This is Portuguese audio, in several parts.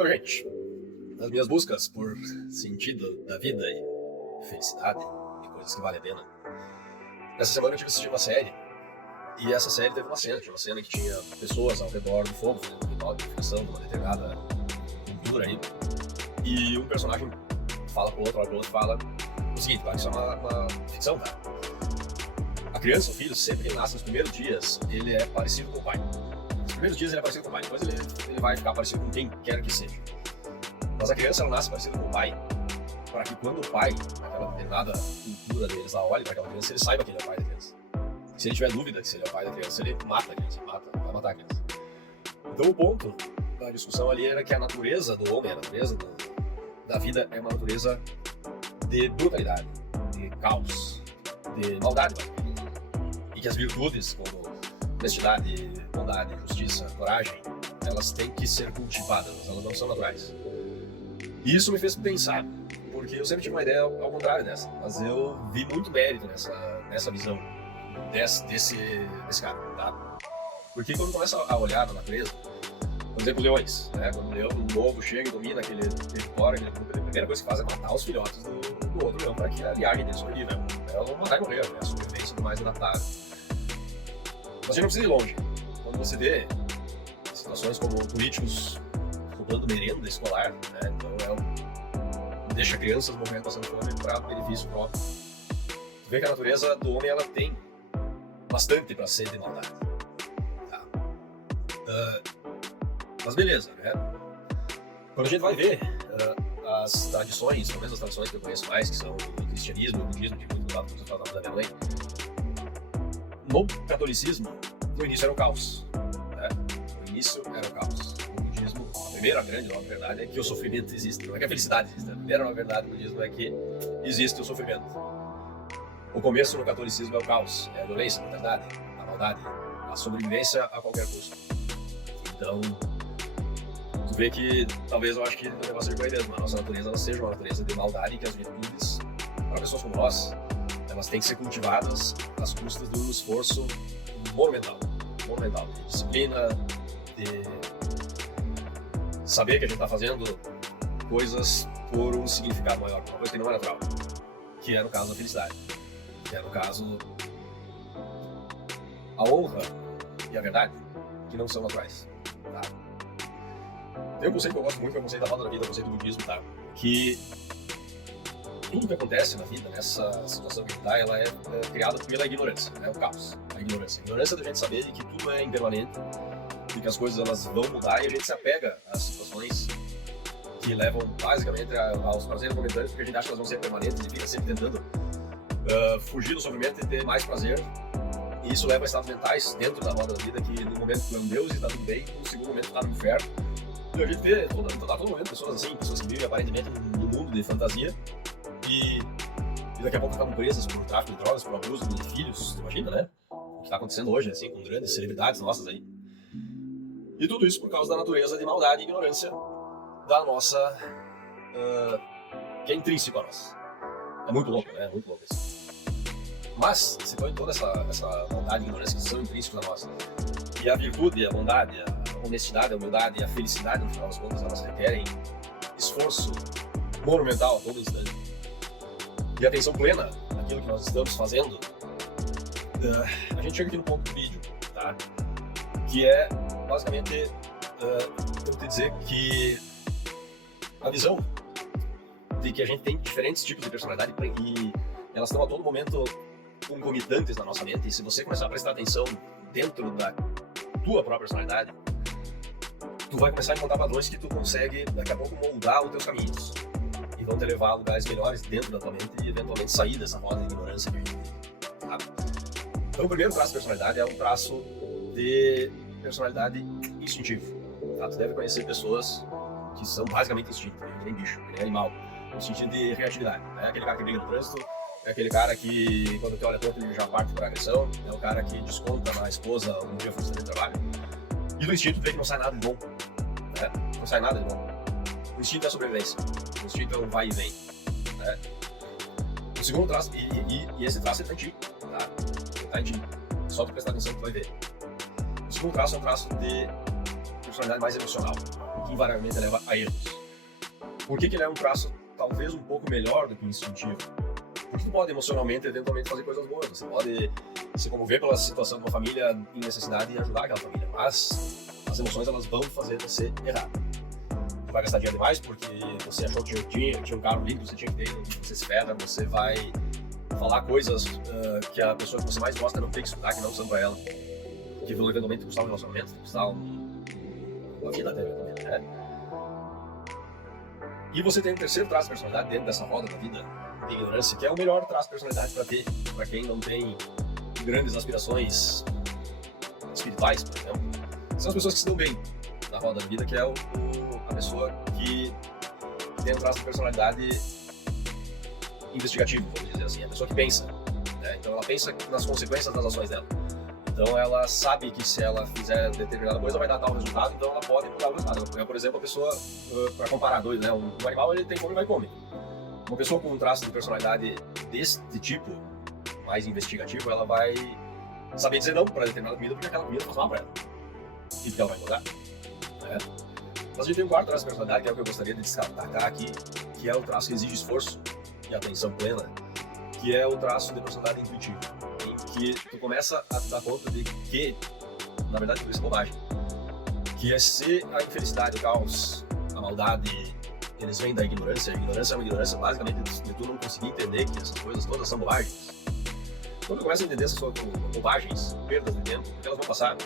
Então, gente, nas minhas buscas por sentido da vida e felicidade e coisas que valem a pena, essa semana eu tive assistindo uma série, e essa série teve uma cena que tinha pessoas ao redor do fogo, fazendo um ritual de purificação de uma determinada cultura aí, e um personagem fala pro outro, olha pro outro, fala o seguinte, claro que isso é uma ficção, tá? A criança, o filho, sempre que ele nasce nos primeiros dias, ele é parecido com o pai. Nos primeiros dias ele é parecido com o pai, depois ele vai ficar parecido com quem quer que seja. Mas a criança, ela nasce parecida com o pai, para que quando o pai, naquela determinada cultura deles lá, olhe para aquela criança, ele saiba que ele é o pai da criança. Se ele tiver dúvida que se ele é o pai da criança, ele mata a criança, vai matar a criança. Então o ponto da discussão ali era que a natureza do homem, a natureza da vida é uma natureza de brutalidade, de caos, de maldade, e que as virtudes, como honestidade, bondade, justiça, coragem, elas têm que ser cultivadas, elas não são naturais. E isso me fez pensar, porque eu sempre tive uma ideia ao contrário dessa, mas eu vi muito mérito nessa visão desse cara, tá? Porque quando começa a olhar na natureza, por exemplo, leões, né? Quando o leão novo chega e domina aquele território, a primeira coisa que faz é matar os filhotes do outro leão para que a viagem dele sobreviva. Ela não matar e morrer, né? A sobrevivência do mais adaptado. Mas a gente não precisa ir longe. Quando você vê situações como políticos roubando merenda escolar, né? Então deixa crianças morrendo passando fome para benefício próprio. Tu vê que a natureza do homem ela tem bastante para ser de maldade. Tá? Mas beleza, né? Quando a gente vai ver as tradições, pelo menos as tradições que eu conheço mais, que são o cristianismo e o budismo, que muito lado como você falava da minha mãe, no catolicismo, no início era o caos. Né? No início era o caos. No budismo, a primeira grande nova verdade é que o sofrimento existe, não é que a felicidade existe. A primeira nova verdade do budismo é que existe o sofrimento. O começo no catolicismo é o caos, é a violência, a brutalidade, a maldade, a sobrevivência a qualquer custo. Então, tu vê que talvez eu acho que o negócio seja mesmo. A nossa natureza ela seja uma natureza de maldade e que as virtudes, para pessoas como nós, elas têm que ser cultivadas às custas do esforço monumental, de disciplina, de saber que a gente está fazendo coisas por um significado maior, uma coisa que não é natural, que é no caso da felicidade, que é no caso a honra e a verdade, que não são naturais. Tá? Tem um conceito que eu gosto muito, que é o conceito da roda da vida, o conceito do budismo, tá? Que tudo que acontece na vida, nessa situação que está, ela é criada pela ignorância, né? O caos, a ignorância. A ignorância da gente saber de que tudo é impermanente, de que as coisas elas vão mudar e a gente se apega às situações que levam basicamente aos prazeres momentâneos, porque a gente acha que elas vão ser permanentes e fica sempre tentando fugir do sofrimento e ter mais prazer. E isso leva a estados mentais dentro da roda da vida que no momento tu é um deus e está tudo bem, no segundo momento tu tá no inferno. E a gente vê a todo momento pessoas assim, pessoas que vivem aparentemente no mundo de fantasia e daqui a pouco ficam presas por tráfico de drogas, por abuso de filhos, tu imagina, né? O que está acontecendo hoje, assim, com grandes celebridades nossas aí. E tudo isso por causa da natureza de maldade e ignorância da nossa... que é intrínseco a nós. É muito louco, né? É muito louco isso. Mas, se põe toda essa maldade e ignorância que são intrínsecos a nós, e a virtude, a bondade, a honestidade, a humildade e a felicidade, no final das contas, elas requerem esforço monumental a todo instante. E atenção plena naquilo que nós estamos fazendo, a gente chega aqui no ponto do vídeo, tá? Que é, basicamente, eu vou te dizer que a visão de que a gente tem diferentes tipos de personalidade e elas estão a todo momento concomitantes na nossa mente, e se você começar a prestar atenção dentro da tua própria personalidade, tu vai começar a encontrar padrões que tu consegue, daqui a pouco, moldar os teus caminhos e vão te levar a lugares melhores dentro da tua mente e eventualmente sair dessa roda de ignorância que a gente vive, tá? Então o primeiro traço de personalidade é um traço de personalidade instintivo, tá? Tu deve conhecer pessoas que são basicamente instintivas, que nem bicho, que nem animal, no sentido de reatividade, né? Aquele cara que briga no trânsito, é aquele cara que, quando te olha torto, ele já parte para agressão, é o cara que desconta na esposa um dia frustrado de trabalho. E do instinto tu vê que não sai nada de bom, né? Não sai nada de bom. O instinto é a sobrevivência, o instinto é um vai e vem, né? O segundo traço, e esse traço é em ti, tá? Tá em ti. Só tu prestar atenção que tu vai ver. O segundo traço é um traço de personalidade mais emocional, invariavelmente leva a erros. Por que ele é um traço talvez um pouco melhor do que o instintivo? Porque tu pode emocionalmente, eventualmente, fazer coisas boas. Você pode se comover pela situação de uma família em necessidade e ajudar aquela família. Mas as emoções, elas vão fazer você errar. Tu vai gastar dinheiro demais porque você achou que tinha um carro lindo, você tinha que ter, você se ferra, você vai falar coisas que a pessoa que você mais gosta não tem que escutar, que não são pra ela. Que vão eventualmente custar um relacionamento, custar uma vida até eventualmente, né? E você tem um terceiro traço de personalidade dentro dessa roda da vida de ignorância, que é o melhor traço de personalidade para ter, para quem não tem grandes aspirações espirituais, por exemplo. São as pessoas que se dão bem na roda da vida, que é a pessoa que tem um traço de personalidade investigativo, vamos dizer assim, a pessoa que pensa, né? Então ela pensa nas consequências das ações dela. Então ela sabe que se ela fizer determinada coisa vai dar tal resultado, então ela pode mudar o resultado. Por exemplo, a pessoa, para comparar dois, né? Um animal, ele tem fome e vai comer. Uma pessoa com um traço de personalidade deste tipo, mais investigativo, ela vai saber dizer não para determinada comida porque aquela comida faz mal para ela. E porque ela vai mudar. Né? Mas a gente tem um quarto traço de personalidade, que é o que eu gostaria de destacar aqui, que é o traço que exige esforço e atenção plena, que é o traço de personalidade intuitiva, em que tu começa a te dar conta de que, na verdade, tudo isso é bobagem. Que é se a infelicidade, o caos, a maldade, eles vêm da ignorância. A ignorância é uma ignorância basicamente de tu não conseguir entender que essas coisas todas são bobagens. Quando tu começa a entender essas coisas como bobagens, perdas de tempo, porque elas vão passar.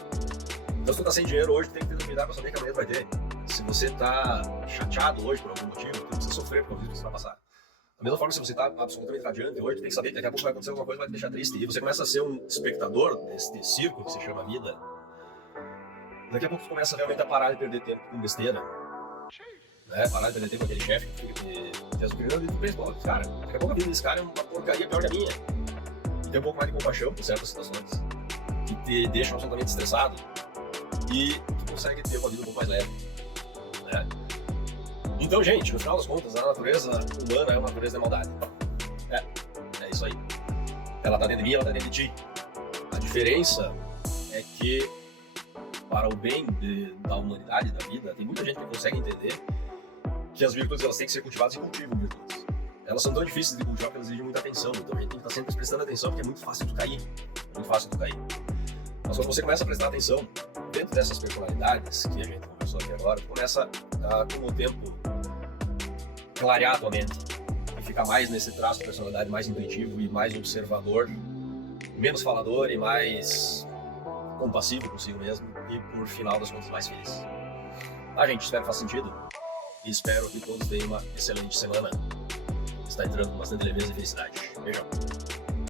Então se tu tá sem dinheiro hoje, tu tem que ter cuidado pra saber que amanhã tu vai ter. Se você tá chateado hoje por algum motivo, tu não precisa sofrer por causa disso que você vai passar. Da mesma forma, se você está absolutamente radiante hoje, tu tem que saber que daqui a pouco vai acontecer alguma coisa que vai te deixar triste. E você começa a ser um espectador deste circo que se chama vida. Daqui a pouco tu começa realmente a parar de perder tempo com besteira. Né? Parar de perder tempo com aquele chefe que fez o primeiro e tu pensa, pô, cara, daqui a pouco a vida desse cara é uma porcaria pior que a minha. E tem um pouco mais de compaixão por certas situações que te deixam absolutamente estressado e tu consegue ter uma vida um pouco mais leve. Né? Então, gente, no final das contas, a natureza humana é uma natureza de maldade. É isso aí. Ela tá dentro de mim, ela tá dentro de ti. A diferença é que, para o bem da humanidade, da vida, tem muita gente que consegue entender que as virtudes elas têm que ser cultivadas e cultivam virtudes. Elas são tão difíceis de cultivar que elas exigem muita atenção. Então a gente tem que estar sempre prestando atenção, porque é muito fácil de cair. É muito fácil de cair. Mas quando você começa a prestar atenção dentro dessas personalidades que a gente conversou aqui agora, tu começa a, com o tempo, clarear a tua mente e ficar mais nesse traço de personalidade mais intuitivo e mais observador, menos falador e mais compassivo consigo mesmo e, por final das contas, mais feliz. Tá, gente? Espero que faça sentido e espero que todos tenham uma excelente semana. Está entrando com bastante leveza e felicidade. Beijão.